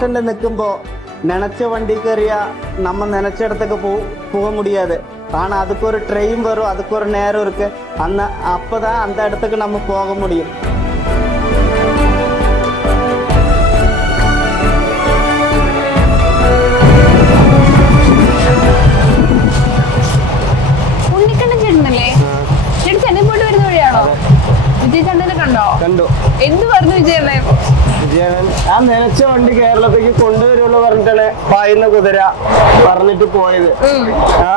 സ്റ്റേഷനിൽ നിൽക്കുമ്പോൾ நினச்ச வண்டி கறியா நம்ம நினச்ச இடத்துக்கு போக முடியாது. ஆனால் அதுக்கு ஒரு ட்ரெயின் வரும், அதுக்கு ஒரு நேரம் இருக்குது. அப்போ தான் அந்த இடத்துக்கு நம்ம போக முடியும். വിജയചന്ദ്രനെ കണ്ടോ? കണ്ടു. എന്ത് പറഞ്ഞു വിജയണ്ണൻ? വിജയണ്ണൻ ആ നനച്ച വണ്ടി കേരളത്തേക്ക് കൊണ്ടുവരുള്ളൂ പറഞ്ഞിട്ടാണ് പായുന്ന കുതിര പറഞ്ഞിട്ട് പോയത്. ആ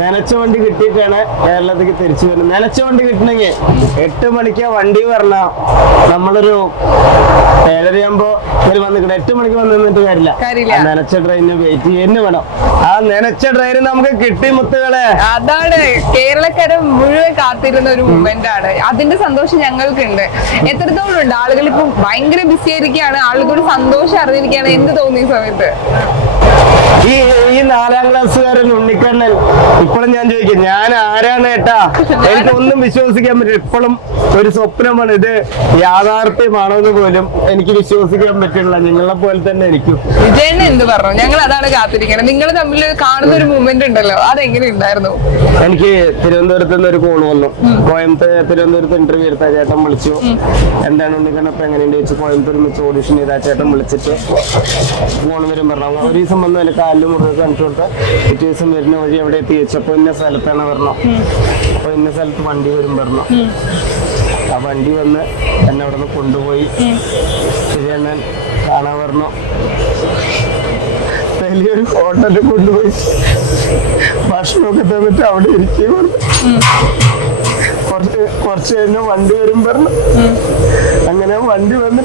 നനച്ച വണ്ടി കിട്ടിയിട്ടാണ് കേരളത്തേക്ക് തിരിച്ചു വരുന്നത്. നനച്ച വണ്ടി കിട്ടണമെങ്കിൽ 8 മണിക്കാ വണ്ടി പറഞ്ഞ നമ്മളൊരു 7:30 വന്നിട്ട് 8 മണിക്ക് വന്ന് നിന്നിട്ട് കാര്യമില്ല. നനച്ച ട്രെയിനിന് വെയിറ്റ് ചെയ്യുന്നു വേണം. ആ നനച്ച ട്രെയിൻ നമുക്ക് കിട്ടി മുത്തുകളെ. അതാണ് കേരളക്കാരെ മുഴുവൻ കാത്തിരുന്ന ഒരു മൂമെന്റ് ആണ്. അതിന്റെ സന്തോഷം ഞങ്ങൾക്കുണ്ട്. എത്രത്തോളം ഉണ്ട്? ആളുകൾ ഇപ്പൊ ഭയങ്കര ബിസി ആയിരിക്കുകയാണ്. ആളുകൾ സന്തോഷം അറിഞ്ഞിരിക്കുകയാണ്. എന്ത് തോന്നി ഈ സമയത്ത്? ഈ 4ാം ക്ലാസ്സുകാരൻ ഉണ്ണിക്കണ്ണൻ ഇപ്പോഴും ഞാൻ ചോദിക്കും, ഞാൻ ആരാണ് ഏട്ടാ? എനിക്കൊന്നും വിശ്വസിക്കാൻ പറ്റില്ല. ഇപ്പോഴും ഒരു സ്വപ്നമാണ്. ഇത് യാഥാർത്ഥ്യമാണോ എന്ന് പോലും എനിക്ക് വിശ്വസിക്കാൻ പറ്റില്ല. നിങ്ങളെ പോലെ തന്നെ എനിക്കും. വിജയണ്ണ എന്ത് പറഞ്ഞു? ഞങ്ങൾ അതാണ് കാത്തിരിക്കുന്നത്. നിങ്ങൾ തമ്മിൽ കാണുന്ന ഒരു മൂമെന്റ് ഉണ്ടല്ലോ, അതെങ്ങനെ ഉണ്ടായിരുന്നു? എനിക്ക് തിരുവനന്തപുരത്ത് നിന്ന് ഒരു കോള് വന്നു. തിരുവനന്തപുരത്ത് ഇന്റർവ്യൂ എടുത്ത ചേട്ടൻ വിളിച്ചു. എന്താണ് ഉണ്ണിക്കണ്ണൻ ഇപ്പൊ എങ്ങനെയുണ്ട് ചോദിച്ചു. കോയമ്പത്തൂർ വെച്ച് ഓഡിഷൻ ചെയ്ത ചേട്ടൻ വിളിച്ചിട്ട് ഫോൺ വരും പറഞ്ഞു. ഒരു ദിവസം വന്നു അതിൽ കാലിലും മുറിവ് കാണിച്ചു കൊടുത്ത പിറ്റേ ദിവസം വരുന്ന വഴി എവിടെ എത്തി വെച്ചപ്പോ ഇന്ന സ്ഥലത്താണ് പറഞ്ഞു. അപ്പൊ ഇന്ന സ്ഥലത്ത് വണ്ടി വരും പറഞ്ഞു. ആ വണ്ടി വന്ന് എന്നെ അവിടെ നിന്ന് കൊണ്ടുപോയി ശരിയെണ്ണൻ കാണാൻ പറഞ്ഞു. വലിയൊരു ഹോട്ടലിൽ കൊണ്ടുപോയി ഭക്ഷണമൊക്കെ തന്നിട്ട് അവിടെ ഇരിക്കുകയും പറഞ്ഞു. കുറച്ച് കഴിഞ്ഞ് വണ്ടി വരും പറഞ്ഞു. അങ്ങനെ വണ്ടി വന്ന്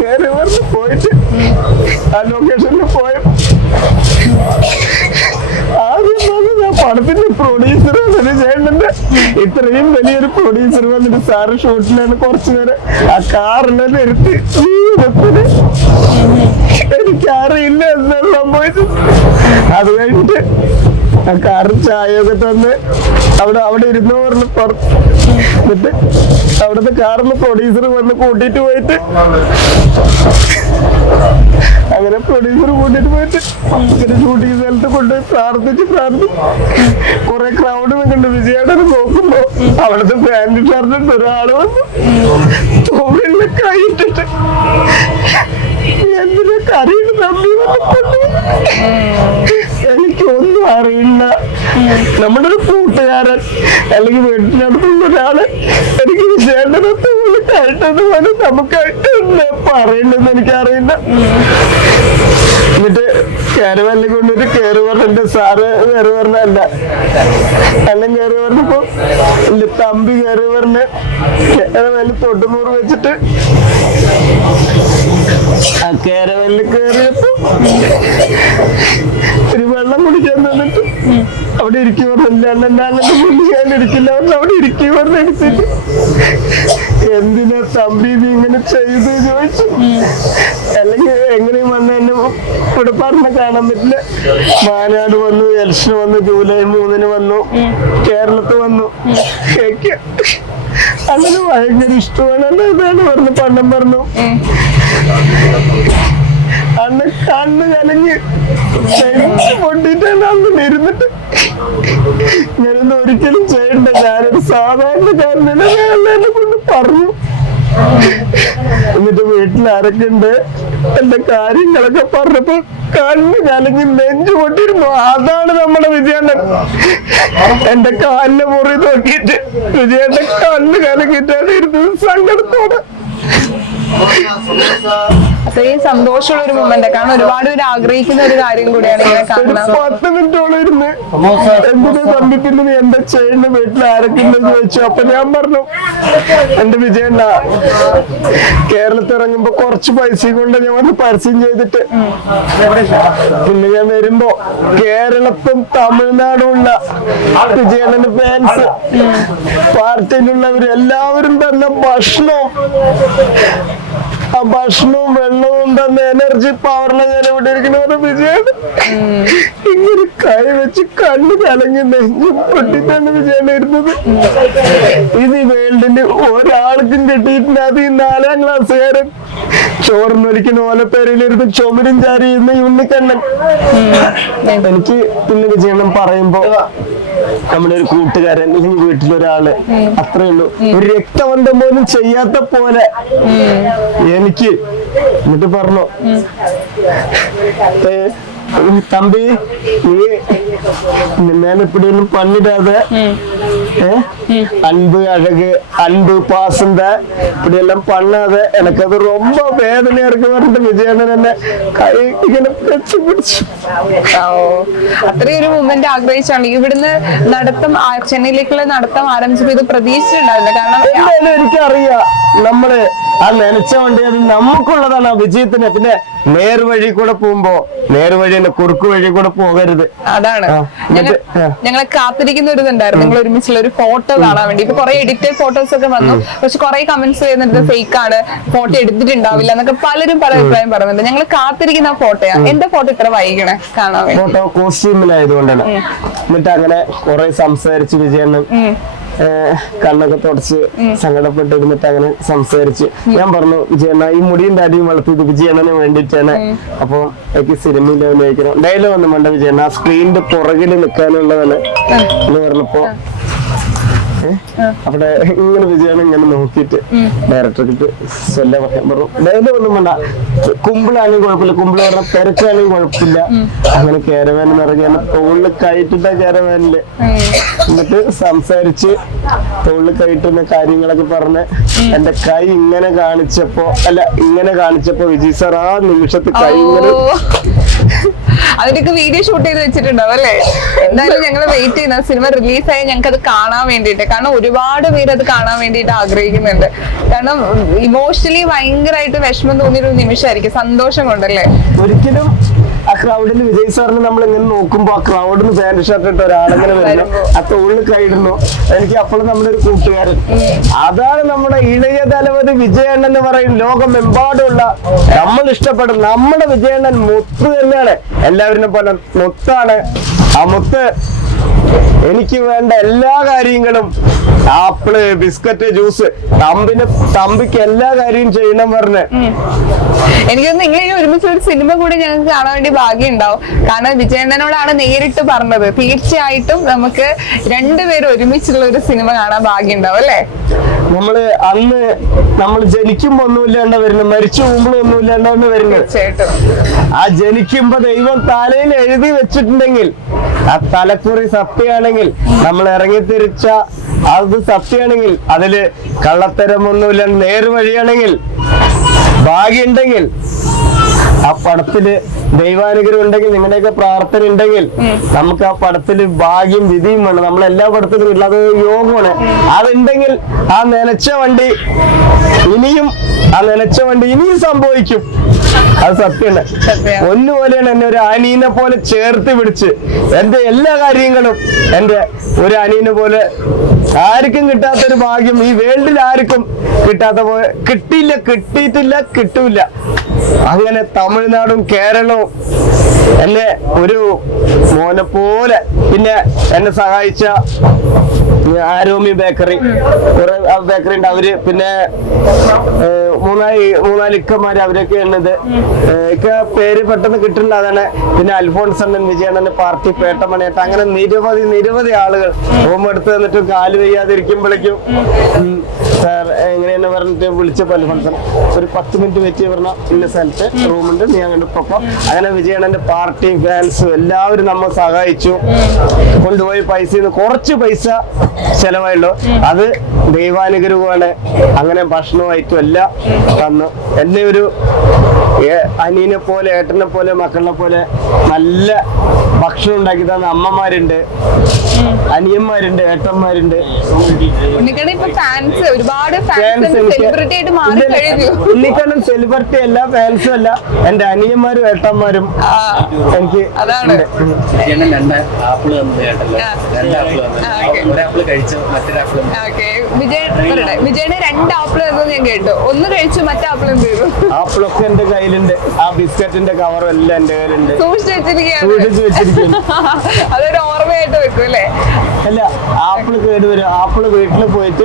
കയറി പറഞ്ഞു പോയിട്ട് ആ ലൊക്കേഷനിൽ പോയ പടത്തിന്റെ പ്രൊഡ്യൂസർ വന്നിട്ട് ചേട്ടന്റെ ഇത്രയും വലിയൊരു പ്രൊഡ്യൂസർ വന്നിട്ട് സാറ് ഷൂട്ടിലാണ് കുറച്ചു നേരം ആ കാറിനെ നിർത്തി എനിക്കറിയില്ല എന്താ സംഭവിച്ചത്. അത് കഴിഞ്ഞിട്ട് ആ കാറിൽ ചായയൊക്കെ തന്ന് അവിടെ ഇരുന്ന് പറഞ്ഞു പുറത്ത്. എന്നിട്ട് അവിടുത്തെ കാറിന് പ്രൊഡ്യൂസർ വന്ന് കൂട്ടിട്ട് പോയിട്ട് അങ്ങനെ പ്രൊഡ്യൂസർ കൂട്ടിട്ട് പോയിട്ട് ഇങ്ങനെ ഷൂട്ടിംഗ് സ്ഥലത്ത് കൊണ്ടുപോയി പ്രാർത്ഥിച്ച് കുറെ ക്രൗഡ് നിൽക്കുന്നുണ്ട്. വിജയേട്ടനെ നോക്കുമ്പോ അവിടുത്തെ പാന്റ് ഷർട്ടിട്ട് ഒരാള് വന്നു തൊഴിലിൽ കൈയിട്ടിട്ട് എന്തിനാ കറിയിട്ട് തമ്പി വന്നിട്ടുണ്ട്. എനിക്കൊന്നും അറിയില്ല. നമ്മുടെ ഒരു കൂട്ടുകാരൻ അല്ലെങ്കിൽ വീട്ടിനടുത്തുള്ള ഒരാള് എനിക്ക് വിജയേട്ടനെ തൊഴിൽ കഴിട്ടത് പോലെ നമുക്കായിട്ട് പറയണ്ടെന്ന് എനിക്കറിയില്ല. എന്നിട്ട് കേരവല്ലെ കൊണ്ടിട്ട് കയറി പറഞ്ഞിട്ട് സാറ് കയറി പറഞ്ഞല്ല എല്ലാം കയറി പറഞ്ഞപ്പോ എന്റെ തമ്പി കയറി പറഞ്ഞ് കേരവല്ല് തൊട്ടുനൂറ് വെച്ചിട്ട് ആ കേരവല്ല് കയറിയപ്പോ ഒരു വെള്ളം കുടിക്കാൻ തന്നിട്ട് അവിടെ ഇരിക്കും പറഞ്ഞില്ല. അണ്ണന്റെ മുന്നിൽ ഞാൻ ഇരിക്കില്ല പറഞ്ഞ അവിടെ ഇരിക്കും പറഞ്ഞ എടുത്തിട്ട് എന്തിനാ തമ്പി നീ ഇങ്ങനെ ചെയ്തു ചോദിച്ചു. അല്ലെങ്കിൽ എങ്ങനെയും വന്ന് എന്നെ ഇവിടെ പറഞ്ഞ കാണാൻ പറ്റില്ല. മാനാട് വന്നു, ഇലക്ഷൻ വന്നു, ജൂലൈ 3 വന്നു, കേരളത്തിൽ വന്നു. അങ്ങനെ ഭയങ്കര ഇഷ്ടമാണ്. ഇതാണ് പറഞ്ഞു പണ്ടം പറഞ്ഞു. അന്ന് കണ്ണ് കലങ്ങി പൊട്ടിട്ടാണ് അന്ന് ഇരുന്നിട്ട് ഞാനൊന്നും ഒരിക്കലും ചെയ്യണ്ട, ഞാനൊരു സാധാരണക്കാരനെ എന്നെ കൊണ്ട് പറഞ്ഞു. എന്നിട്ട് വീട്ടിൽ ആരൊക്കെ ഉണ്ട് എന്റെ കാര്യങ്ങളൊക്കെ പറഞ്ഞപ്പോ കണ്ണ് കലങ്ങി നെഞ്ചു പൊട്ടിയിരുന്നു. അതാണ് നമ്മുടെ വിജയണ്ണൻ. എന്റെ കാലിന്റെ മുറി നോക്കിയിട്ട് വിജയണ്ണൻ കണ്ണ് കലങ്ങിയിട്ടാണ് ഇരുന്നത് സങ്കടത്തോടെ. അത്രയും സന്തോഷമുള്ള ഒരു മൊമെന്റ്, കാരണം ഒരുപാട് പേര് ആഗ്രഹിക്കുന്ന ഒരു കാര്യം കൂടിയാണ് ഇങ്ങനെ കാണുന്നത്. 10 മിനിറ്റോളം ഇരുന്ന് എന്തിനു കണ്ടിട്ടില്ല നീ എന്താ ചെയ്യുന്ന, വീട്ടിൽ ആരൊക്കെ ഉണ്ടെന്ന് ചോദിച്ചു. അപ്പൊ ഞാൻ പറഞ്ഞു എന്റെ വിജയണ്ണ കേരളത്തിൽ ഇറങ്ങുമ്പോ കുറച്ച് പൈസയും കൊണ്ട് ഞാൻ വന്ന് പരസ്യം ചെയ്തിട്ട് പിന്നെ ഞാൻ വരുമ്പോ കേരളത്തും തമിഴ്നാടും ഉള്ള വിജയണ്ണന്റെ ഫാൻസ് പാർട്ടിയിലുള്ളവര് എല്ലാവരും തന്നെ ആ ഭക്ഷണവും വെള്ളവും തന്നെ എനർജി പവറിനെ ഞാൻ ഇവിടെ ഇരിക്കുന്ന വിജയാണ് ഇങ്ങനെ കൈ വെച്ച് കണ്ണു കലങ്ങി നെഞ്ചും പൊട്ടിട്ടാണ് വിജയാണ് ഇരുന്നത്. ഇത് ഈ വേൾഡിന് ഒരാൾക്കും കിട്ടിയിട്ടില്ല. അത് ഈ 4ാം ക്ലാസ്സുകാരൻ ചോറിനൊലിക്കുന്ന ഓലപ്പേരയിലിരുന്ന് ചുമരും ചാരി ഇരുന്ന ഈ ഉണ്ണിക്കണ്ണൻ. എനിക്ക് പിന്നെ വിജയണ്ണൻ പറയുമ്പോ നമ്മുടെ ഒരു കൂട്ടുകാരൻ അല്ലെങ്കിൽ വീട്ടിലൊരാള് അത്രേ ഉള്ളൂ. ഒരു രക്തബന്ധം പോലും ചെയ്യാത്ത പോലെ എനിക്ക്. എന്നിട്ട് പറഞ്ഞു, தம்பி நீ மேல இப்படி ஒன்னும் பண்ணிடாத, அன்பு அழகு அன்பு பாசம் இப்படி எல்லாம் பண்ணாத, எனக்கு அது ரொம்ப வேதனையா இருக்கு പറഞ്ഞിട്ട് വിജയണ്ണൻ എന്നെ കൈ ഇങ്ങനെ പിടിച്ചു. അത്രയൊരു മൂമെന്റ് ആഗ്രഹിച്ചാണ് ഇവിടുന്ന് നടത്തം ചെന്നൈയിലേക്കുള്ള നടത്തം ആരംഭിച്ചപ്പോ ഇത് പ്രതീക്ഷിച്ചിട്ടുണ്ടാവില്ല. കാരണം എന്തായാലും എനിക്കറിയാം നമ്മള് ആ നനച്ച വണ്ടി അത് നമുക്കുള്ളതാണ് ആ വിജയത്തിന്. പിന്നെ നേർവഴി കൂടെ പോകുമ്പോ നേർവഴി കുറുക്കു വഴി കൂടെ പോകരുത്. അതാണ് ഞങ്ങളെ കാത്തിരിക്കുന്ന ഒരു ഇതുണ്ടായിരുന്നു, നിങ്ങൾ ഒരുമിച്ചുള്ള ഒരു ഫോട്ടോ കാണാൻ വേണ്ടി. ഇപ്പൊ കുറെ എഡിറ്റഡ് ഫോട്ടോസ് ഒക്കെ വന്നു, പക്ഷെ കുറെ കമന്റ്സ് ചെയ്യുന്നത് ഫേക്ക് ആണ്, ഫോട്ടോ എടുത്തിട്ടുണ്ടാവില്ല എന്നൊക്കെ പലരും പല അഭിപ്രായം പറയുന്നുണ്ട്. ഞങ്ങൾ കാത്തിരിക്കുന്ന ഫോട്ടോയാ. എന്റെ ഫോട്ടോ ഇത്ര വൈകണേ കാണാൻ വേണ്ടി? ഫോട്ടോ കോസ്റ്റ്യൂമിലായതുകൊണ്ടാണ്. എന്നിട്ട് അങ്ങനെ കുറെ സംസാരിച്ച് വിജയണ്ണൻ കണ്ണൊക്കെ തുടച്ച് സങ്കടപ്പെട്ടിരുന്നിട്ട് അങ്ങനെ സംസാരിച്ച് ഞാൻ പറഞ്ഞു, വിജയണ്ണ ഈ മുടിയും താടിയും വളർത്തിയത് വിജയണ്ണന് വേണ്ടിയിട്ടാണ്. അപ്പൊ എനിക്ക് സിനിമയിൽ അഭിനയിക്കണം. ഡയലോഗ് ഒന്നും വേണ്ട വിജയണ്ണ, ആ സ്ക്രീനിന്റെ പുറകിൽ നിൽക്കാനുള്ളതാണ് എന്ന് പറഞ്ഞപ്പോ അവിടെ ഇങ്ങനെ വിജയണ്ണ ഇങ്ങനെ നോക്കിയിട്ട് ഡയറക്ടർക്ക് സ്വല്ല പറയാൻ പറഞ്ഞു, ഡയലോഗ് ഒന്നും വേണ്ട, കുമ്പിളാണെങ്കിൽ കുഴപ്പമില്ല, കുമ്പിള് പറഞ്ഞ തിരക്കാണെങ്കിൽ കുഴപ്പമില്ല. അങ്ങനെ കാരവാൻ ഇറങ്ങിയാണ് തോളിൽ കയറ്റിട്ട കാരവാനില്. എന്നിട്ട് സംസാരിച്ച് തോളിൽ കയറ്റുന്ന കാര്യങ്ങളൊക്കെ പറഞ്ഞ് എന്റെ കൈ ഇങ്ങനെ കാണിച്ചപ്പോ വിജയ് സാർ ആ നിമിഷത്ത് കൈ ഇങ്ങനെ അതിനൊക്കെ വീഡിയോ ഷൂട്ട് ചെയ്ത് വെച്ചിട്ടുണ്ടാവും അല്ലേ? എന്തായാലും ഞങ്ങൾ വെയിറ്റ് ചെയ്യുന്ന സിനിമ റിലീസായി ഞങ്ങൾക്ക് അത് കാണാൻ വേണ്ടിയിട്ട്. കാരണം ഒരുപാട് പേര് അത് കാണാൻ വേണ്ടിയിട്ട് ആഗ്രഹിക്കുന്നുണ്ട്. കാരണം ഇമോഷണലി ഭയങ്കരമായിട്ട് വിഷമം തോന്നിയൊരു നിമിഷമായിരിക്കും, സന്തോഷം കൊണ്ടല്ലേ. ഒരിക്കലും ആ ക്രൗഡിൽ വിജയ് സാറിന് നമ്മൾ ഇങ്ങനെ നോക്കുമ്പോ ആ ക്രൗഡിന് പാന്റ് ഷർട്ട് ഇട്ട് ഒരാളെങ്ങനെ വരുന്നു, ആ തോളിൽ കൈയിടുന്നു. എനിക്ക് അപ്പോഴും നമ്മുടെ ഒരു കൂട്ടുകാരൻ, അതാണ് നമ്മുടെ ഇളയ തലവതി വിജയണ്ണൻ എന്ന് പറയും. ലോകമെമ്പാടുള്ള നമ്മൾ ഇഷ്ടപ്പെടും നമ്മുടെ വിജയണ്ണൻ മുത്ത് തന്നെയാണ്. എല്ലാവരിനെ പോലെ മുത്താണ്. ആ മുത്ത് എനിക്ക് വേണ്ട എല്ലാ കാര്യങ്ങളും, ആപ്പിള്, ബിസ്ക്കറ്റ്, ജ്യൂസ്, തമ്പിക്ക് എല്ലാ കാര്യവും ചെയ്യണം പറഞ്ഞ്. എനിക്കൊന്ന് നിങ്ങളെ ഒരുമിച്ച് ഒരു സിനിമ കൂടി ഞങ്ങൾക്ക് കാണാൻ വേണ്ടി ഭാഗ്യം ഉണ്ടാവും. കാരണം വിജയണ്ണനോടാണ് നേരിട്ട് പറഞ്ഞത്, തീർച്ചയായിട്ടും നമുക്ക് രണ്ടുപേരും ഒരുമിച്ചുള്ള ഒരു സിനിമ കാണാൻ ഭാഗ്യം ഉണ്ടാവും അല്ലേ? നമ്മൾ ജനിക്കുമ്പോ ഒന്നുമില്ലാണ്ട് വരുന്നത്, മരിച്ചു പോകുമ്പോഴും ഒന്നുമില്ലാണ്ടാണ് വരുന്നത്. തീർച്ചയായിട്ടും ആ ജനിക്കുമ്പോ ദൈവം തലയിൽ എഴുതി വെച്ചിട്ടുണ്ടെങ്കിൽ, ആ തലക്കുറി സത്യമാണെങ്കിൽ, നമ്മൾ ഇറങ്ങിത്തിരിച്ച അത് സത്യമാണെങ്കിൽ, അതില് കള്ളത്തരമൊന്നുമില്ല, നേർവഴിയാണെങ്കിൽ, ഭാഗ്യമുണ്ടെങ്കിൽ, ആ പടത്തില് ദൈവാനുഗ്രഹം ഉണ്ടെങ്കിൽ, നിങ്ങളുടെയൊക്കെ പ്രാർത്ഥന ഉണ്ടെങ്കിൽ നമുക്ക് ആ പടത്തില് ഭാഗ്യം വിധിയും വേണം. നമ്മളെല്ലാ പടത്തിലും ഇല്ല, അത് യോഗമാണ്. അതുണ്ടെങ്കിൽ ആ നനച്ച വണ്ടി ഇനിയും സംഭവിക്കും. അത് സത്യമാണ്. ഒന്നുപോലെയാണ് എന്നെ ഒരു അനിയനെ പോലെ ചേർത്ത് പിടിച്ച് എന്റെ എല്ലാ കാര്യങ്ങളും എന്റെ ഒരു അനിയനെ പോലെ ആർക്കും കിട്ടാത്തൊരു ഭാഗ്യം ഈ വേൾഡിൽ ആർക്കും കിട്ടാത്ത പോലെ കിട്ടിയിട്ടില്ല, കിട്ടൂല. അങ്ങനെ തമിഴ്നാടും കേരളവും എന്നെ ഒരു മോനെ പോലെ, പിന്നെ എന്നെ സഹായിച്ച ആരോമി ബേക്കറി, കുറെ ബേക്കറി ഉണ്ട്. അവര് പിന്നെ മൂന്നാല് ഇക്കന്മാര്, അവരൊക്കെ ഉള്ളത്. പേര് പെട്ടെന്ന് കിട്ടുന്നില്ല, അതാണ്. പിന്നെ അൽഫോൺസ് അണ്ണൻ, വിജയണ്ണന്റെ പാർട്ടി, പേട്ടമണിയേട്ട, അങ്ങനെ നിരവധി ആളുകൾ റൂം എടുത്ത് തന്നിട്ട് കാല് വയ്യാതിരിക്കുമ്പോഴേക്കും സാർ എങ്ങനെയെന്ന് പറഞ്ഞിട്ട് വിളിച്ചപ്പോ അൽഫോൺസ് ഒരു 10 മിനിറ്റ് വെച്ച് പറഞ്ഞ ഇന്ന സ്ഥലത്ത് റൂമുണ്ട്, നീ അങ്ങോട്ട് പൊക്കോ. അങ്ങനെ വിജയണ്ണന്റെ പാർട്ടി, ഫാൻസും എല്ലാവരും നമ്മൾ സഹായിച്ചു. കൊണ്ടുപോയി കുറച്ച് പൈസ ചെലവായുള്ളൂ, അത് ദൈവാനുഗ്രഹമാണ്. അങ്ങനെ ഭക്ഷണമായിട്ടും എല്ലാം തന്നു. എന്നെ ഒരു അനിയനെ പോലെ, ഏട്ടനെ പോലെ, മക്കളെ പോലെ നല്ല ഭക്ഷണം ഉണ്ടാക്കി തന്ന അമ്മമാരുണ്ട്, അനിയന്മാരുണ്ട്, ഏട്ടന്മാരുണ്ട്. ഉണ്ണിക്കണ്ണൻ സെലിബ്രിറ്റി അല്ല, ഫാൻസും അല്ല, എന്റെ അനിയന്മാരും ഏട്ടന്മാരും എനിക്ക്. വിജയന് 2 ആപ്പിൾ ഞാൻ കേട്ടു, ഒന്ന് കഴിച്ചു, മറ്റേ ആപ്പിൾ എന്ത് ചെയ്തു? ആപ്പിളൊക്കെ എന്റെ കയ്യിലുണ്ട്, ആ ബിസ്ക്കറ്റിന്റെ കവറും എല്ലാം എന്റെ കയ്യിലുണ്ട്, സൂക്ഷിച്ചു വെച്ചിരിക്കുകയാണ്. അതൊരു ഓർമ്മയായിട്ട് വെക്കും അല്ലേ? അല്ല, ആപ്പിള് കേടുവരും. ആപ്പിള് വീട്ടിൽ പോയിട്ട്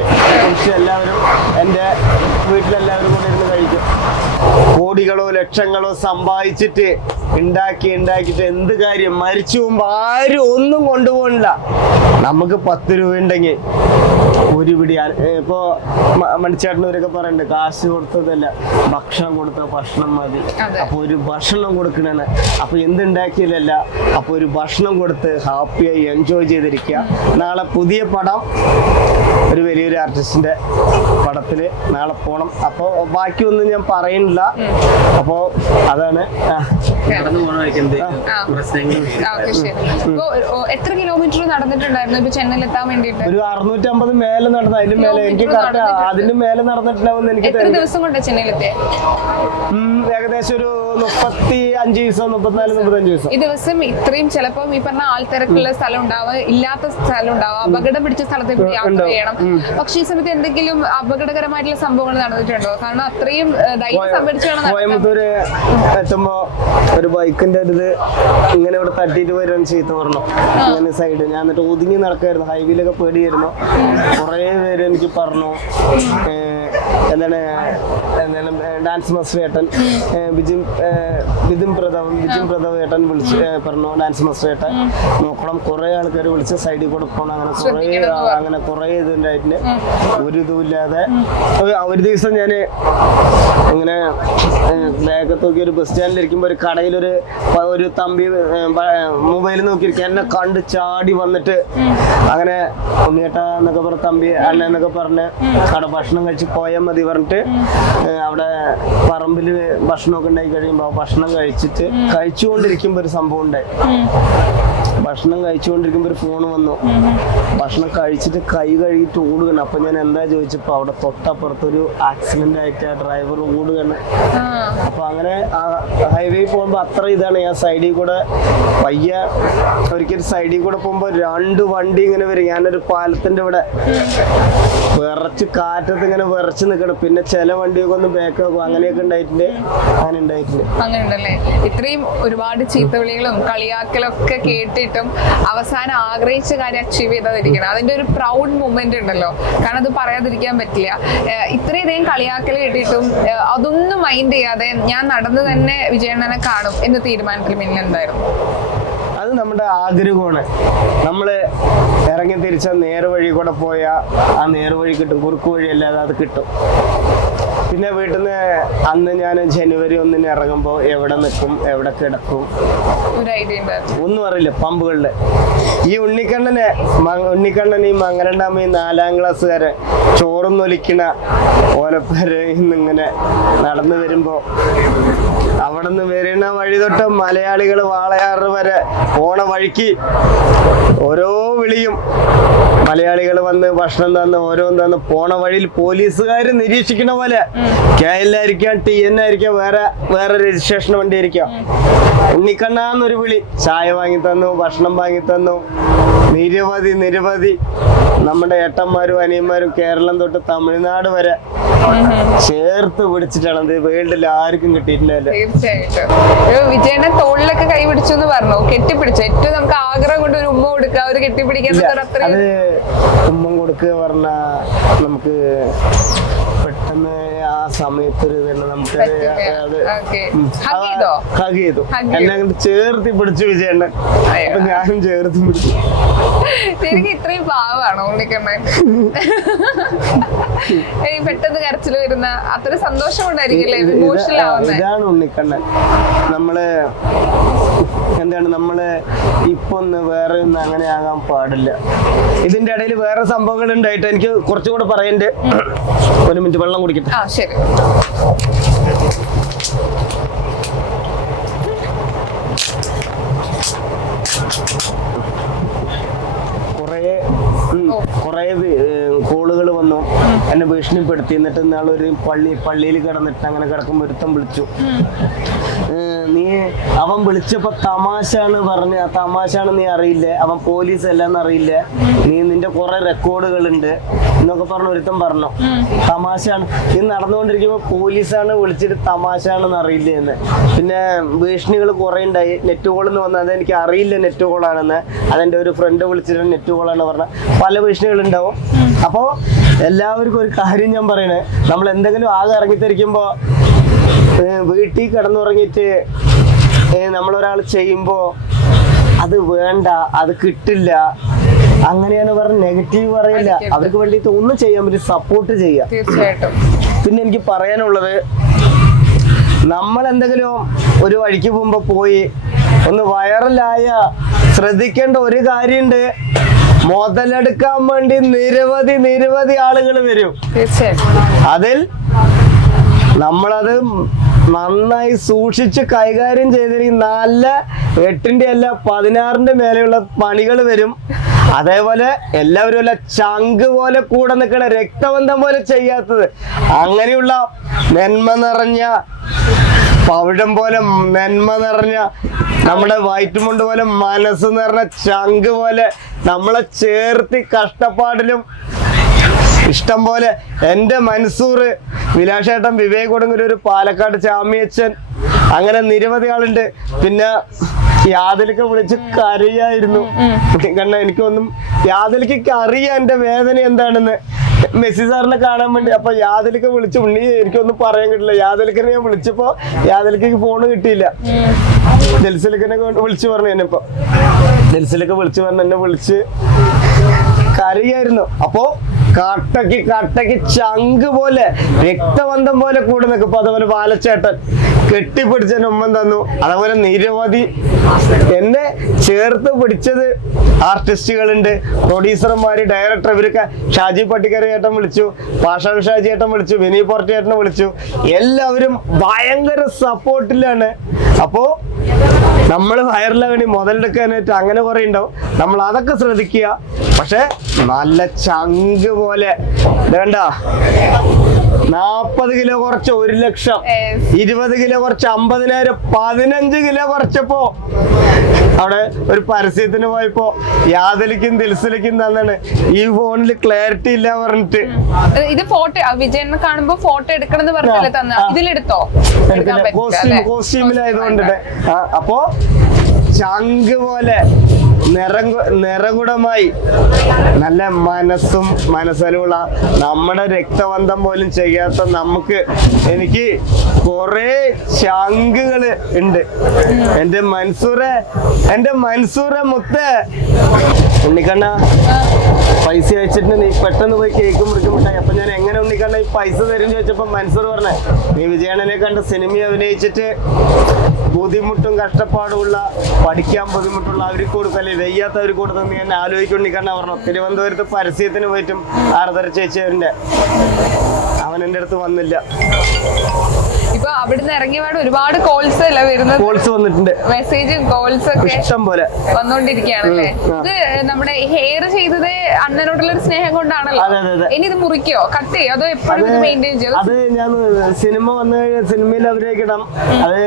എല്ലാവരും, എന്റെ വീട്ടിലെല്ലാവരും കൂടെ ഇരുന്ന് കഴിക്കും. കോടികളോ ലക്ഷങ്ങളോ സമ്പാദിച്ചിട്ട് ഉണ്ടാക്കിയിട്ട് എന്ത് കാര്യം? മരിച്ചു പോകുമ്പോ ആരും ഒന്നും കൊണ്ടുപോകണില്ല. നമുക്ക് 10 രൂപ ഉണ്ടെങ്കിൽ ഒരു പിടി ഇപ്പോ മണിച്ചേട്ടനവരൊക്കെ പറയുന്നുണ്ട്, കാശ് കൊടുത്തതല്ല ഭക്ഷണം കൊടുത്ത ഭക്ഷണം മതി. അപ്പൊ ഒരു ഭക്ഷണം കൊടുക്കണേന്ന്, അപ്പൊ എന്തുണ്ടാക്കിയില്ലല്ല, അപ്പൊ ഒരു ഭക്ഷണം കൊടുത്ത് ഹാപ്പിയായി എൻജോയ് ചെയ്തിരിക്കുക. നാളെ പുതിയ പടം, ഒരു വലിയൊരു ആർട്ടിസ്റ്റിന്റെ പടത്തില് നാളെ പോണം. അപ്പൊ ബാക്കിയൊന്നും ഞാൻ പറയുന്നില്ല. അപ്പൊ അതാണ് എത്ര കിലോമീറ്റർ നടന്നിട്ടുണ്ടായിരുന്നു ഇപ്പൊ ചെന്നൈയിൽ എത്താൻ വേണ്ടിട്ട്? ഒരു 650 മേലെ നടന്നു. അതിന് മേലെ എനിക്ക് കറക്റ്റ് അതിന് മേലെ നടന്നിട്ടുണ്ടാവും എനിക്ക്. എത്ര ദിവസം കൊണ്ട് ചെന്നൈയിലെത്തിയ? ഏകദേശം ഒരു 35 ദിവസം, 34-35 ദിവസം. ഈ ദിവസം ഇത്രയും ചിലപ്പം ഈ പറഞ്ഞ ആൾത്തിരക്കുള്ള സ്ഥലം ഉണ്ടാവുക, ഇല്ലാത്ത സ്ഥലം ഉണ്ടാവുക, അപകടം പിടിച്ച സ്ഥലത്തെ കൂടി യാത്ര ചെയ്യണം. പക്ഷെ ഈ സമയത്ത് എന്തെങ്കിലും അപകടകരമായിട്ടുള്ള സംഭവങ്ങൾ നടന്നിട്ടുണ്ടോ? കാരണം അത്രയും ധൈര്യം സംഭരിച്ചാണ്. കോയമ്പത്തൂര് എത്തുമ്പോ ഒരു ബൈക്കിന്റെ അടുത്ത് ഇങ്ങനെ ഇവിടെ തട്ടിയിട്ട് വരാൻ ചീത്ത പറഞ്ഞു. ഇങ്ങനെ സൈഡ് ഞാൻ എന്നിട്ട് ഒതുങ്ങി നടക്കായിരുന്നു. ഹൈവേയിലൊക്കെ പേടിയായിരുന്നു. കുറെ പേര് എനിക്ക് പറഞ്ഞു, എന്താണ് ഡാൻസ് മാസ്റ്റർ ഏട്ടൻ വിജിൻ പ്രതാപ് ഏട്ടൻ വിളിച്ച് പറഞ്ഞു, ഡാൻസ് മാസ്റ്റർ ഏട്ടൻ നോക്കണം. കുറെ ആൾക്കാർ വിളിച്ച് സൈഡിൽ കൂടെ പോകണം. അങ്ങനെ കുറെ ഇതുണ്ടായിട്ട് ഒരു ഇതുമില്ലാതെ ഒരു ദിവസം ഞാൻ ഇങ്ങനെ ബാഗത്ത് നോക്കി ഒരു ബസ് സ്റ്റാൻഡിലിരിക്കുമ്പോ ഒരു കടയിലൊരു തമ്പി മൊബൈൽ നോക്കിയിരിക്കുക. എന്നെ കണ്ട് ചാടി വന്നിട്ട് അങ്ങനെ ഉണ്ണിയേട്ടാ എന്നൊക്കെ പറഞ്ഞ തമ്പി അണ്ണ എന്നൊക്കെ പറഞ്ഞ് അവിടെ ഭക്ഷണം കഴിച്ച് പോയാൽ മതി പറഞ്ഞിട്ട് അവിടെ പറമ്പില് ഭക്ഷണമൊക്കെ ഉണ്ടായി കഴിയുമ്പോ ഭക്ഷണം കഴിച്ചുകൊണ്ടിരിക്കുമ്പോ ഒരു സംഭവം ഉണ്ടായി. ഭക്ഷണം കഴിച്ചുകൊണ്ടിരിക്കുമ്പോ ഒരു ഫോൺ വന്നു. ഭക്ഷണം കഴിച്ചിട്ട് കൈ കഴുകിട്ട് ഓടുകയാണ്. അപ്പൊ ഞാൻ എന്താ ചോദിച്ചപ്പോ അവിടെ തൊട്ടപ്പുറത്തൊരു ആക്സിഡന്റ് ആയിട്ട് ആ ഡ്രൈവർ ഓടുകയാണ്. അപ്പൊ അങ്ങനെ ഹൈവേ പോകുമ്പോ അത്ര ഇതാണ്. ഞാൻ സൈഡിൽ കൂടെ ഒരിക്കൽ സൈഡിൽ കൂടെ പോകുമ്പോ 2 വണ്ടി ഇങ്ങനെ വരും. ഞാനൊരു പാലത്തിന്റെ ഇവിടെ വിറച്ച് കാറ്റത്ത് ഇങ്ങനെ വിറച്ച് നിൽക്കണം. പിന്നെ ചില വണ്ടിയൊക്കെ ഒന്ന് ബാക്ക് ആക്കും. അങ്ങനെയൊക്കെ ഉണ്ടായിട്ടുണ്ട്. അങ്ങനെ ഉണ്ടല്ലേ? ഇത്രയും ഒരുപാട് ചീത്തവിളികളും കളിയാക്കലൊക്കെ കേട്ടിട്ടും അവസാനം ആഗ്രഹിച്ച കാര്യം അച്ചീവ് ചെയ്താതിരിക്കണം. അതിന്റെ ഒരു പ്രൗഡ് മൊമെന്റ് ഉണ്ടല്ലോ. കാരണം അത് പറയാതിരിക്കാൻ പറ്റില്ല. ഇത്രയധികം കളിയാക്കൽ കേട്ടിട്ടും അതൊന്നും മൈൻഡ് ചെയ്യാതെ ഞാൻ നടന്നു തന്നെ വിജയണ്ണനെ കാണും എന്ന തീരുമാനത്തിൽ പിന്നെ എന്തായിരുന്നു? അത് നമ്മുടെ ആഗ്രഹമാണ്. നമ്മള് ഇറങ്ങി തിരിച്ച നേർവഴി കൂടെ പോയാൽ ആ നേർവഴി കിട്ടും. കുറുക്ക് വഴി അല്ലാതെ അത് കിട്ടും. പിന്നെ വീട്ടിൽ നിന്ന് അന്ന് ഞാൻ ജനുവരി 1 ഇറങ്ങുമ്പോൾ എവിടെ നിൽക്കും, എവിടെ കിടക്കും ഒന്നും അറിയില്ല. പമ്പുകളില് ഈ ഉണ്ണിക്കണ്ണൻ ഈ മങ്ങരണ്ടാമ 4ാം ക്ലാസ്സുകാരൻ ചോറുന്നൊലിക്കണ ഓലപ്പേര് ഇന്നിങ്ങനെ നടന്നു വരുമ്പോ അവിടെ നിന്ന് വരുന്ന വഴി തൊട്ട് മലയാളികൾ വാളയാറ് വരെ പോണ വഴിക്ക് ഓരോ വിളിയും മലയാളികൾ വന്ന് ഭക്ഷണം തന്ന് ഓരോന്ന് തന്ന് പോണ വഴിയിൽ പോലീസുകാർ നിരീക്ഷിക്കണ പോലെ KL ആയിരിക്കാം, TN ആയിരിക്കാം, വേറെ രജിസ്ട്രേഷൻ വണ്ടി ആയിരിക്കാം. ഉണ്ണിക്കണ്ണാന്നൊരു വിളി. ചായ വാങ്ങി തന്നു, ഭക്ഷണം വാങ്ങി തന്നു. നിരവധി നമ്മുടെ ഏട്ടന്മാരും അനിയന്മാരും കേരളം തൊട്ട് തമിഴ്നാട് വരെ ചേർത്ത് പിടിച്ചിട്ടാണ്. വേൾഡിൽ ആർക്കും കിട്ടിയിട്ടില്ല. തീർച്ചയായിട്ടും വിജയനെ തോളിലൊക്കെ കൈ പിടിച്ചു എന്ന് പറഞ്ഞു, കെട്ടിപ്പിടിച്ചു. ഏറ്റവും നമുക്ക് ആഗ്രഹം കൊണ്ട് ഒരു ഉമ്മ കൊടുക്കുക, ഒരു കെട്ടിപ്പിടിക്കാൻ. അത് ഉമ്മ കൊടുക്കുക പറഞ്ഞാ നമുക്ക് പെട്ടെന്ന് ആ സമയത്തൊരു നമുക്ക് ഹഗ് ചെയ്തു. എന്നെ അങ്ങോട്ട് ചേർത്തി പിടിച്ചു വിജയണ്ണൻ. അപ്പൊ ഞാനും ചേർത്ത് പിടിച്ചു. ശരിക്കും ഇത്രയും പാവാണോ ഉണ്ണിക്കണ്ണൻ? പെട്ടെന്ന് കരച്ചിൽ വരുന്ന അത്ര സന്തോഷം കൊണ്ടായിരിക്കില്ലേ ഇമോഷണൽ ആവുന്നത്? ഇതാണ് ഉണ്ണിക്കണ്ണൻ. നമ്മള് ഇപ്പൊ വേറെ ഒന്നും അങ്ങനെ ആകാൻ പാടില്ല. ഇതിന്റെ ഇടയിൽ വേറെ സംഭവങ്ങൾ ഉണ്ടായിട്ട് എനിക്ക് കുറച്ചുകൂടെ പറയണ്ട്. 1 മിനിറ്റ് വെള്ളം കുടിക്കട്ടെ. ശരി. കുറെ കോളുകൾ വന്നു, എന്നെ ഭീഷണിപ്പെടുത്തി. എന്നിട്ട് നാളൊരു പള്ളിയിൽ കിടന്നിട്ട് അങ്ങനെ കിടക്കുമ്പോൾ ഒരുത്തം വിളിച്ചു. അവൻ വിളിച്ചപ്പോ തമാശാണ് പറഞ്ഞ. തമാശാണ് നീ അറിയില്ലേ, അവൻ പോലീസ് അല്ലാന്ന് അറിയില്ല, നിന്റെ കുറെ റെക്കോർഡുകളുണ്ട് എന്നൊക്കെ പറഞ്ഞ ഒരുത്തം പറഞ്ഞു. തമാശാണ് നീ നടന്നുകൊണ്ടിരിക്കുമ്പോ പോലീസാണ് വിളിച്ചിട്ട് തമാശാണെന്ന് അറിയില്ല എന്ന്. പിന്നെ ഭീഷണികൾ കുറെ ഉണ്ടായി. നെറ്റ് കോളെന്ന് വന്നത് അതെനിക്ക് അറിയില്ല നെറ്റ് കോളാണെന്ന്. അതെന്റെ ഒരു ഫ്രണ്ട് വിളിച്ചിട്ട് നെറ്റ് കോളാണ് പറഞ്ഞ. പല ഭീഷണികൾ ഉണ്ടാവും. അപ്പോ എല്ലാവർക്കും ഒരു കാര്യം ഞാൻ പറയണേ, നമ്മൾ എന്തെങ്കിലും ആകെ ഇറങ്ങിത്തിരിക്കുമ്പോ വീട്ടിൽ കിടന്നുറങ്ങിയിട്ട് നമ്മളൊരാൾ ചെയ്യുമ്പോ അത് വേണ്ട, അത് കിട്ടില്ല, അങ്ങനെയാണ് പറഞ്ഞ് നെഗറ്റീവ് പറയില്ല. അവർക്ക് വേണ്ടിയിട്ട് ഒന്നും ചെയ്യാൻ പറ്റും, സപ്പോർട്ട് ചെയ്യാം. തീർച്ചയായിട്ടും. പിന്നെ എനിക്ക് പറയാനുള്ളത്, നമ്മൾ എന്തെങ്കിലും ഒരു വഴിക്ക് പോകുമ്പോ പോയി ഒന്ന് വൈറലായ ശ്രദ്ധിക്കേണ്ട ഒരു കാര്യമുണ്ട്. മുതലെടുക്കാൻ വേണ്ടി നിരവധി ആളുകൾ വരും. അതിൽ നമ്മളത് നന്നായി സൂക്ഷിച്ച് കൈകാര്യം ചെയ്തിരിക്കും. നല്ല 8ന്റെ അല്ല 16ന്റെ മേലെയുള്ള പണികൾ വരും. അതേപോലെ എല്ലാവരും അല്ല ചങ്ക് പോലെ കൂടെ നിൽക്കണ, രക്തബന്ധം പോലെ ചെയ്യാത്തത്, അങ്ങനെയുള്ള നന്മ നിറഞ്ഞ പവിഴം പോലെ നന്മ നിറഞ്ഞ, നമ്മുടെ വയറ്റുമുണ്ട് പോലെ മനസ്സ് നിറഞ്ഞ ചങ്ക് പോലെ നമ്മളെ ചേർത്തി കഷ്ടപ്പാടിലും ഇഷ്ടം പോലെ എൻ്റെ മൻസൂർ, വിലാസേട്ടൻ, വിവേക് കൊടുങ്ങൂർ, ഒരു പാലക്കാട് ചാമിയച്ചൻ, അങ്ങനെ നിരവധി ആളുണ്ട്. പിന്നെ യാതിലൊക്കെ വിളിച്ച് കരയായിരുന്നു. കാരണം എനിക്കൊന്നും യാതിലേക്ക് അറിയാം എൻ്റെ വേദന എന്താണെന്ന്. മെസ്സി സാറിനെ കാണാൻ വേണ്ടി അപ്പൊ യാതിലൊക്കെ വിളിച്ചു, ഉണ്ണി എനിക്കൊന്നും പറയാൻ കിട്ടില്ല. യാതിലക്കനെ ഞാൻ വിളിച്ചപ്പോ യാതിലേക്ക് ഫോണ് കിട്ടിയില്ല. ജൽസിലൊക്കെ വിളിച്ചു പറഞ്ഞു എന്നെപ്പോ, ജൽസിലൊക്കെ വിളിച്ചു പറഞ്ഞു, എന്നെ വിളിച്ച് കരയായിരുന്നു. അപ്പോ കട്ടക്ക് ചങ്ക് പോലെ രക്തബന്ധം പോലെ കൂടെ നിൽക്കും. അതുപോലെ ബാലച്ചേട്ടൻ കെട്ടിപ്പിടിച്ചതിന് ഉമ്മൻ തന്നു. അതേപോലെ നിരവധി എന്നെ ചേർത്ത് പിടിച്ചത് ആർട്ടിസ്റ്റുകളുണ്ട്, പ്രൊഡ്യൂസർമാര്, ഡയറക്ടർ. ഇവരൊക്കെ ഷാജി പട്ടിക്കര ചേട്ടൻ വിളിച്ചു, പാഷാൺ ഷാജി ചേട്ടൻ വിളിച്ചു, വിനീ പോർട്ടി ചേട്ടനെ വിളിച്ചു. എല്ലാവരും ഭയങ്കര സപ്പോർട്ടിലാണ്. അപ്പോ നമ്മൾ വയറിലാകണി മുതലെടുക്കാനായിട്ട് അങ്ങനെ കുറെ ഉണ്ടാവും. നമ്മൾ അതൊക്കെ ശ്രദ്ധിക്കുക. പക്ഷെ നല്ല ചങ്ക് പോലെ വേണ്ട. 40 കിലോ കുറച്ച് 1 ലക്ഷം, 20 കിലോ കുറച്ച് 50,000, 15 കിലോ കുറച്ചപ്പോ അവിടെ ഒരു പരസ്യത്തിന് പോയപ്പോ യാതിലേക്കും ദിൽസിലേക്കും തന്നാണ് ഈ ഫോണിൽ ക്ലാരിറ്റി ഇല്ല പറഞ്ഞിട്ട്. ഇത് ഫോട്ടോ വിജയനെ കാണുമ്പോ ഫോട്ടോ എടുക്കണമെന്ന് പറഞ്ഞല്ലേ തന്നെ, ഇതിലെടുത്തോ? കോസ്റ്റ്യൂമിലായതുകൊണ്ട്. അപ്പോ ചങ്ക് പോലെ നിറകുടമായി നല്ല മനസ്സും മനസ്സിലുള്ള നമ്മുടെ രക്തബന്ധം പോലും ചെയ്യാത്ത എനിക്ക് കുറെ ചങ്കുകള് ഉണ്ട്. എന്റെ മൻസൂറെ മുത്ത് ഉണ്ണിക്കണ്ണ പൈസ അയച്ചിട്ട് നീ പെട്ടെന്ന് പോയി കേക്ക് മുറിക്കുമ്പോട്ടായി. അപ്പൊ ഞാൻ എങ്ങനെ ഉണ്ണിക്കണ്ണ ഈ പൈസ തരും ചോദിച്ചപ്പോ മൻസൂർ പറഞ്ഞേ, നീ വിജയണ്ണനെ കണ്ട് സിനിമ അഭിനയിച്ചിട്ട് ബുദ്ധിമുട്ടും കഷ്ടപ്പാടുമുള്ള, പഠിക്കാൻ ബുദ്ധിമുട്ടുള്ള അവർക്ക് കൊടുക്കല്ലേ, വെയ്യാത്തവർക്ക് കൊടുത്തെന്ന് ഞാൻ ആലോചിക്കുണ്ണിക്കണ്ണ പറഞ്ഞു. തിരുവനന്തപുരത്ത് പരസ്യത്തിന് പോയിട്ടും ആർദ്ര ചേച്ചിയവന്റെ അവൻ എൻ്റെ അടുത്ത് വന്നില്ല. ഇപ്പൊ അവിടുന്ന് ഇറങ്ങിയപാട് ഒരുപാട് കോൾസ് അല്ല വരുന്നത്, കോൾസ് വന്നിട്ടുണ്ട്, മെസ്സേജും കോൾസ് ഒക്കെ ഇഷ്ടം പോലെ വന്നോണ്ടിരിക്കുകയാണല്ലേ. ഇത് നമ്മുടെ ഹെയർ ചെയ്തത് അണ്ണനോടുള്ള ഒരു സ്നേഹം കൊണ്ടാണല്ലോ. ഇനി ഇത് മുറിക്കോ, കട്ട് ചെയ്യോ, അതോ എപ്പോഴും ഇത് മെയിൻറ്റെയിൻ ചെയ്യോ? അത് ഞാൻ സിനിമ വന്നു കഴിഞ്ഞാൽ സിനിമയിൽ അഭിനയിക്കണം, അത്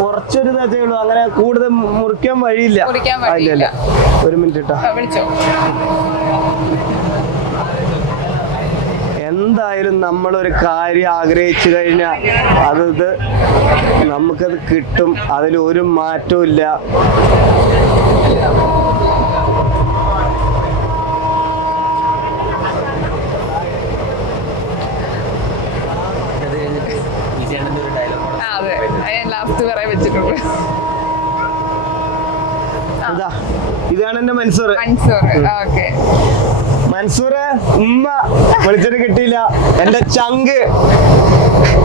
കുറച്ചൊരു തച്ചയുള്ളൂ, അങ്ങനെ കൂടുതൽ മുറിക്കാൻ വഴിയില്ല. ഒരു മിനിറ്റ് കേട്ടോ, വിളിച്ചോ. എന്തായാലും നമ്മളൊരു കാര്യം ആഗ്രഹിച്ചു കഴിഞ്ഞാൽ അത് നമുക്കത് കിട്ടും, അതിലൊരു മാറ്റവും ഇല്ല. ഇതാണ് എന്റെ മൻസൂർ. മൻസൂറ് ഉമ്മ വിളിച്ചിട്ട് കിട്ടിയില്ല. എന്റെ ചങ്ക്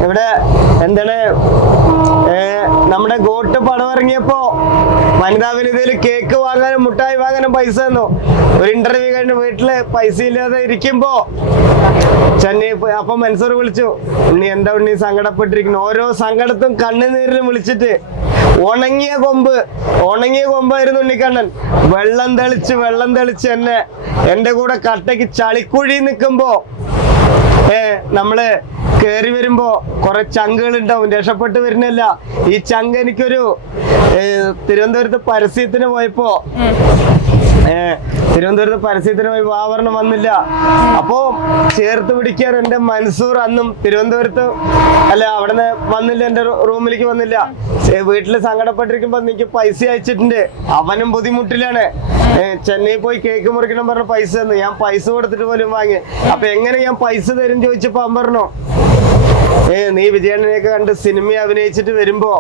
ഇവിടെ എന്താണ്, നമ്മുടെ ഗോട്ട് പടം ഇറങ്ങിയപ്പോ വനിതാ വിനിതയിൽ കേക്ക് വാങ്ങാനും മുട്ടായി വാങ്ങാനും പൈസ തന്നു. ഒരു ഇന്റർവ്യൂ കഴിഞ്ഞ് വീട്ടില് പൈസ ഇല്ലാതെ ഇരിക്കുമ്പോ ചെന്നൈ പോയി. അപ്പൊ മൻസൂർ വിളിച്ചു, ഉണ്ണി എന്താ ഉണ്ണി സങ്കടപ്പെട്ടിരിക്കുന്നു? ഓരോ സങ്കടത്തും കണ്ണുനീരിലും വിളിച്ചിട്ട് ഉണങ്ങിയ കൊമ്പായിരുന്നു ഉണ്ണിക്കണ്ണൻ. വെള്ളം തെളിച്ച് എന്റെ കൂടെ കട്ടയ്ക്ക് ചളിക്കുഴി നിൽക്കുമ്പോ നമ്മള് കേറി വരുമ്പോ കുറെ ചങ്കുകൾ ഉണ്ടാവും, രക്ഷപ്പെട്ട് വരുന്നില്ല. ഈ ചങ്ക് എനിക്കൊരു തിരുവനന്തപുരത്ത് പരസ്യത്തിന് പോയപ്പോ ആവരണം വന്നില്ല. അപ്പോ ചേർത്ത് പിടിക്കാൻ എന്റെ മൻസൂർ അന്നും തിരുവനന്തപുരത്ത് അവിടെ വന്നില്ല, എന്റെ റൂമിലേക്ക് വന്നില്ല. വീട്ടില് സങ്കടപ്പെട്ടിരിക്കുമ്പോ എനിക്ക് പൈസ അയച്ചിട്ടുണ്ട്. അവനും ബുദ്ധിമുട്ടിലാണ്. ചെന്നൈ പോയി കേക്ക് മുറിക്കണം പറഞ്ഞ പൈസ തന്നു. ഞാൻ പൈസ കൊടുത്തിട്ട് പോലും വാങ്ങി. അപ്പൊ എങ്ങനെ ഞാൻ പൈസ തരും ചോദിച്ചപ്പോ അവൻ പറഞ്ഞു, നീ വിജയണ്ണനെയൊക്കെ കണ്ട് സിനിമ അഭിനയിച്ചിട്ട് വരുമ്പോ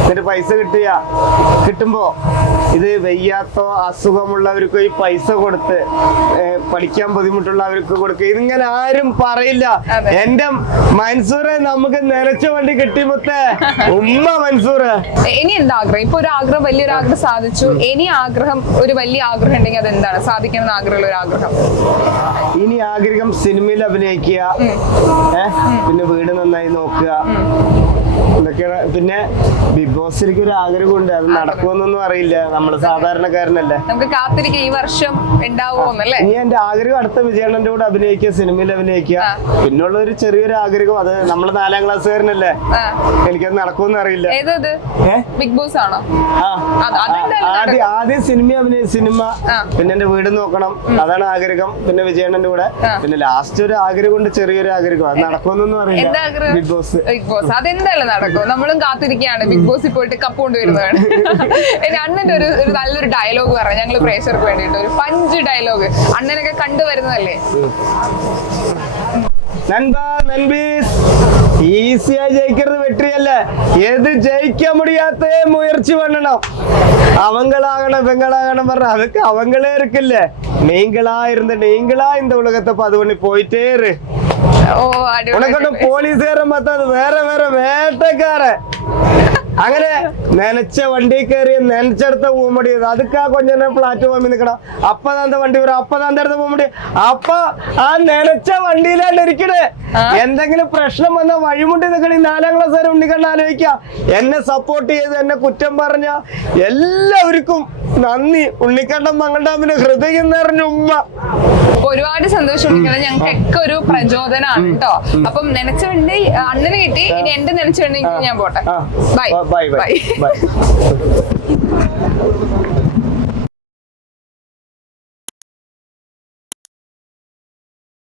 എന്നിട്ട് പൈസ കിട്ടുമ്പോ ഇത് വയ്യാത്ത അസുഖമുള്ളവർക്ക് ഈ പൈസ കൊടുത്ത് പഠിക്കാൻ ബുദ്ധിമുട്ടുള്ളവർക്ക് കൊടുക്കുക. ഇതിങ്ങനെ ആരും പറയില്ല. എന്റെ മൻസൂറെ നമുക്ക് നനച്ച വണ്ടി കിട്ടിമുത്തേ ഉമ്മ മൻസൂറ്. ഇനി എന്താ ആഗ്രഹം? ഇപ്പൊ ഒരു ആഗ്രഹം, വലിയൊരു ആഗ്രഹം സാധിച്ചു. ഇനി ആഗ്രഹം, ഒരു വലിയ ആഗ്രഹം ഉണ്ടെങ്കിൽ അത് എന്താണ്? സാധിക്കണം ആഗ്രഹമുള്ള ഒരു ആഗ്രഹം. ഇനി ആഗ്രഹം സിനിമയിൽ അഭിനയിക്കുക, പിന്നെ വീട് നന്നായി നോക്കുക, ഇതൊക്കെയാണ്. പിന്നെ ബിഗ് ബോസിലേക്ക് ഒരു ആഗ്രഹമുണ്ട്. അത് നടക്കുമെന്നൊന്നും അറിയില്ല, നമ്മള് സാധാരണക്കാരനല്ലേ. നമുക്ക് കാത്തിരിക്കുക ഈ വർഷം ഉണ്ടാവുമെന്നല്ലേ. ഇനി എന്റെ ആഗ്രഹം അടുത്ത വിജയണ്ണന്റെ കൂടെ അഭിനയിക്കുക, സിനിമയിൽ അഭിനയിക്കുക. പിന്നുള്ള ഒരു ചെറിയൊരു ആഗ്രഹം, അത് നമ്മള് 4ാം ക്ലാസ്സുകാരനല്ലേ, എനിക്കത് നടക്കുമെന്ന് അറിയില്ല. ബിഗ് ബോസ് ആണോ? ആദ്യം സിനിമ, പിന്നെ എന്റെ വീട് നോക്കണം, അതാണ് ആഗ്രഹം. പിന്നെ വിജയണ്ണന്റെ കൂടെ, പിന്നെ ലാസ്റ്റ് ഒരു ആഗ്രഹം കൊണ്ട് ചെറിയൊരു ആഗ്രഹം, അത് നടക്കുമെന്നൊന്നും അറിയില്ല. ബിഗ് ബോസ് അതെന്തായാലും നടക്കും. നമ്മളും കാത്തിരിക്കുകയാണ് ബിഗ് ബോസിൽ പോയിട്ട് കപ്പ് കൊണ്ടുവരുന്നതാണ്. അണ്ണന്റെ ഒരു നല്ലൊരു ഡയലോഗ് പറയാം ഞങ്ങള് പ്രേക്ഷകർക്ക് വേണ്ടിട്ട്, ഒരു പഞ്ച് ഡയലോഗ്. അണ്ണനൊക്കെ കണ്ടുവരുന്നതല്ലേ. ഈസിയാ ജയിക്കുന്നത് വെற்றிയല്ല, எது ஜெயிக்க முடியாத முயற்சி பண்ணணும். அவங்களாகணும் பெங்களாகணும் வர்ற அதுக்கு அவங்களே இருக்குல்ல. நீங்களா இந்த உலகத்தை அது பண்ணி போயிட்டே இரு. உனக்கு പോലീസുകാരൻ பார்த்தா അത് വേറെ വേട്ടക്കാരൻ. അങ്ങനെ നനച്ച വണ്ടി കയറി നനച്ചെടുത്ത പോകാൻ முடியாது. அதுக்கா கொஞ்ச நேரம் பிளாட்ஃபார்மிൽ നിൽക്കണം. அப்பதான் அந்த വണ്ടി വരും, அப்பதான் அந்த இடத்த போக முடியும். അപ്പൊ ആ നനച്ച വണ്ടിയിലാണ് ഇരിക്കണേ. എന്തെങ്കിലും പ്രശ്നം വന്നാൽ വഴിമുട്ടി നിൽക്കണേ. 4ാം ക്ലാസ്സുകാരെ ഉണ്ണിക്കണ്ണ ആലോചിക്കുക. എന്നെ സപ്പോർട്ട് ചെയ്ത് എന്നെ കുറ്റം പറഞ്ഞ എല്ലാവർക്കും നന്ദി. ഉണ്ണിക്കണ്ണൻ മംഗൾഡാമിന് ഹൃദയം നിറഞ്ഞ ഉമ്മ. ഒരുപാട് സന്തോഷം ഉണ്ണിക്കണ്ണൻ, ഞങ്ങൾക്കൊക്കെ ഒരു പ്രചോദനമാണ് കേട്ടോ. അപ്പം നനച്ച വണ്ടി അണ്ണന് കിട്ടി. ഇനി എന്റെ നനച്ച വണ്ടി ഞാൻ പോട്ടെ. ബൈ.